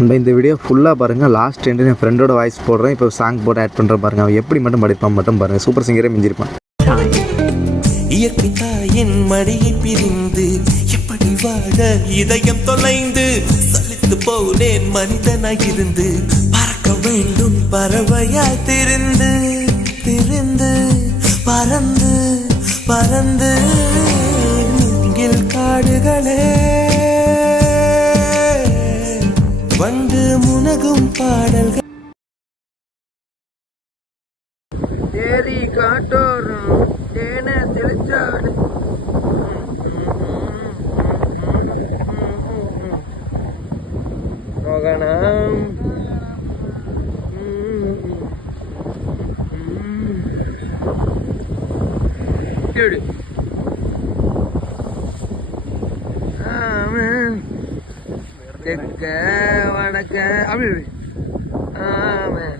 நம்ம இந்த வீடியோ ஃபுல்லாக பாருங்கள். லாஸ்ட் எண்டு என் ஃப்ரெண்டோட வாய்ஸ் போடுறேன். இப்போ சாங் போட்டு ஆட் பண்ணுறேன் பாருங்கள். அவன் எப்படி மட்டும் படிப்பான் மட்டும் பாருங்கள். சூப்பர் சிங்கரே மிஞ்சிருப்பான். இயற்கை தாயின் மடியை பிரிந்து எப்படி வாழ இதயம் தொலைந்து சலித்து போனேன் மனிதனாயிருந்து பறக்க வேண்டும் பறவையாய் திரிந்து திரிந்து பறந்து பறந்து நீங்கில் காடுகளே வந்து முனகும் பாடல்கள் ஏரி காட்டோறும் தேன தெளிச்சாடு மோகனம் தெற்க வடக்க அப்படி ஆமாம்